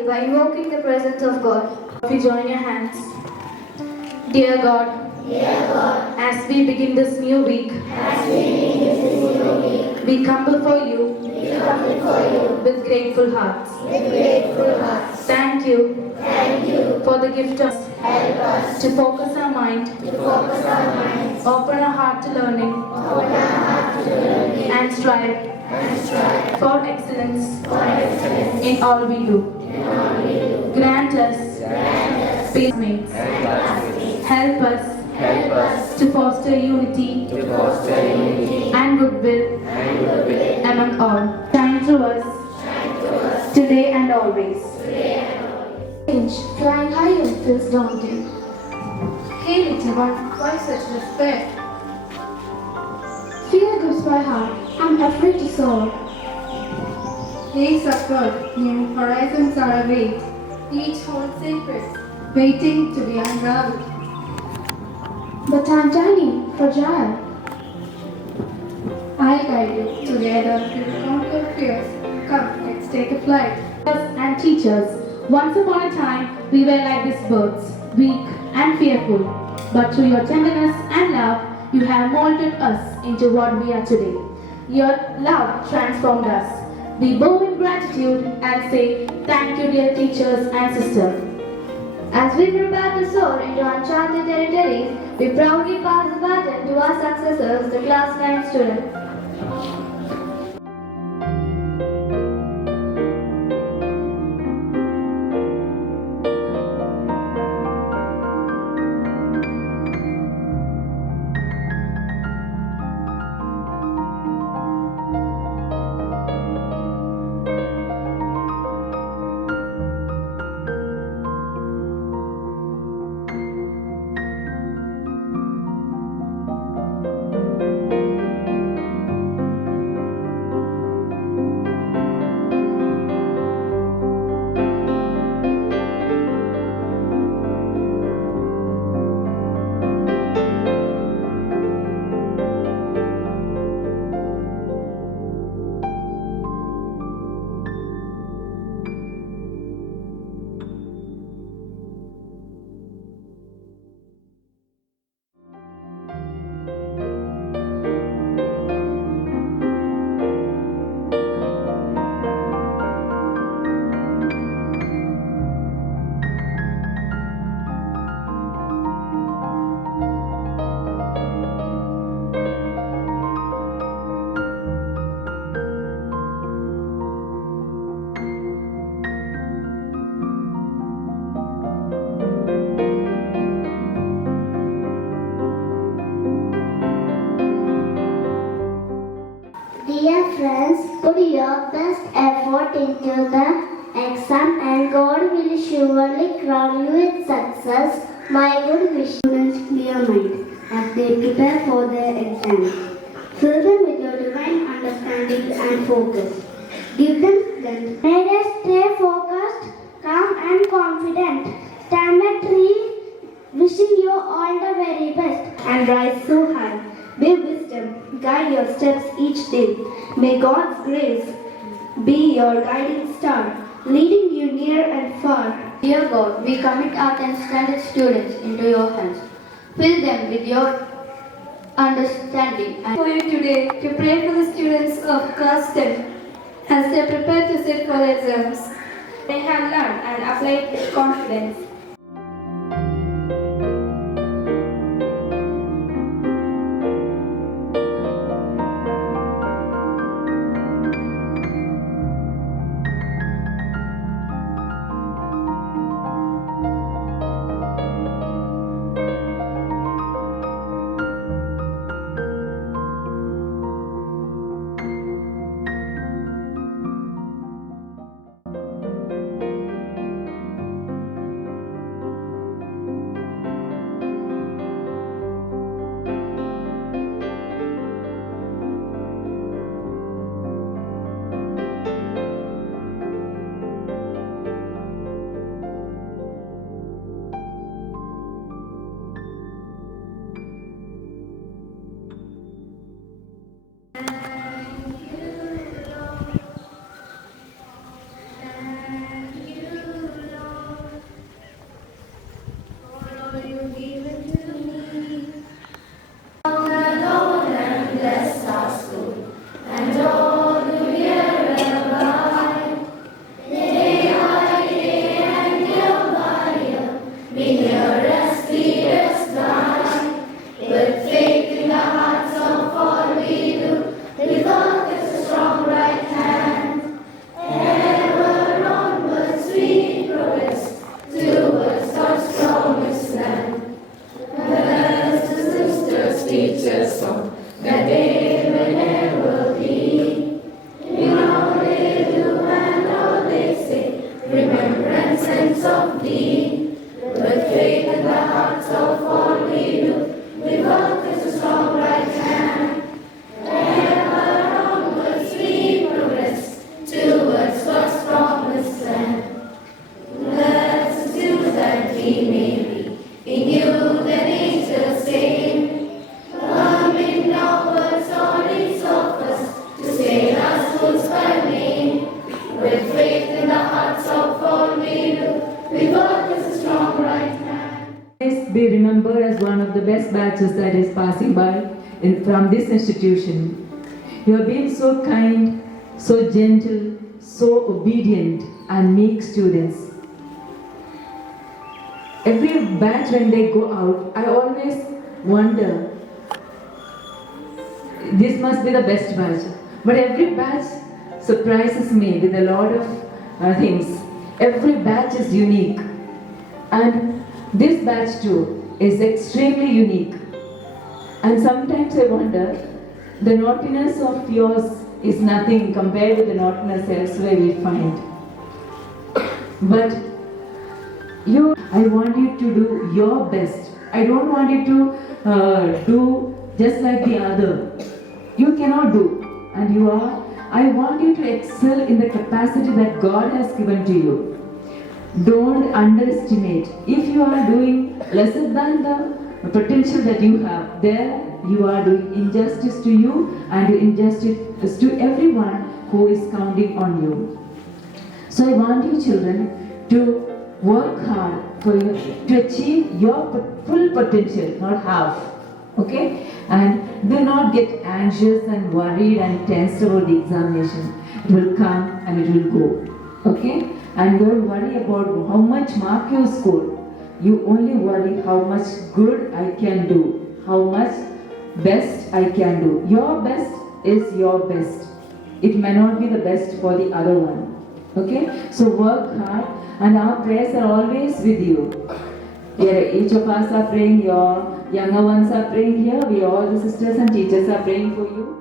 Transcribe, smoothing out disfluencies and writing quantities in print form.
family by invoking the presence of God. If you join your hands. Dear God, as we begin this new week, we come before you with grateful hearts. Thank you for the gift of to focus our mind, open our heart to learning, and strive for excellence in all we do. Grant us peacemates. Help us to foster unity and goodwill among all. Shine through us today and always. Change, flying higher feels daunting. Hey little one, why such despair? Fear grips my heart. I'm afraid to soar. Days upward, new horizons are await, each holds secrets, waiting to be unraveled. But I'm tiny, fragile. I'll guide you together to conquer fears. Come, let's take a flight. And teachers, once upon a time we were like these birds, weak and fearful. But through your tenderness and love, you have molded us into what we are today. Your love transformed us. We bow in gratitude and say thank you, dear teachers and sisters. As we prepare to soar into uncharted territories, we proudly pass the baton to our successors, the class 9 students. Dear friends, put your best effort into the exam and God will surely crown you with success. My good wishes. Students, clear mind as they prepare for their exams. Fill them with your divine understanding and focus. Give them strength. May they stay focused, calm and confident. Stand a tree, wishing you all the very best. And rise so high. Be wisdom, guide your steps each day. May God's grace be your guiding star, leading you near and far. Dear God, we commit our 10th standard students into your hands. Fill them with your understanding. For you today to pray for the students of class 10 as they prepare to sit for the exams. They have learned and applied with confidence. song. That day will never be. In all they do and all they say, remembrance and of thee. With faith in the hearts of all we do, we work as a strong right hand. Ever onwards we progress towards God's promised land. Let's do that we may be in you the nature's same. Coming onwards all its of us to sail our souls by name. With faith in the hearts of all we do, we work as a strong right hand. Be remembered as one of the best batches that is passing by from this institution. You have been so kind, so gentle, so obedient and meek students. Every batch when they go out, I always wonder, this must be the best batch. But every batch surprises me with a lot of things. Every batch is unique. And this batch too is extremely unique. And sometimes I wonder, the naughtiness of yours is nothing compared with the naughtiness elsewhere we find. But I want you to do your best. I don't want you to do just like the other. You cannot do, and you are. I want you to excel in the capacity that God has given to you. Don't underestimate. If you are doing lesser than the potential that you have, there you are doing injustice to you and injustice to everyone who is counting on you. So I want you children to work hard for you to achieve your full potential, not half. Okay? And do not get anxious and worried and tensed about the examination. It will come and it will go. Okay? And don't worry about how much mark you score. You only worry how much good I can do, how much best I can do. Your best is your best. It may not be the best for the other one. Okay? So work hard, and our prayers are always with you. Here, each of us are praying, your younger ones are praying here, we all the sisters and teachers are praying for you.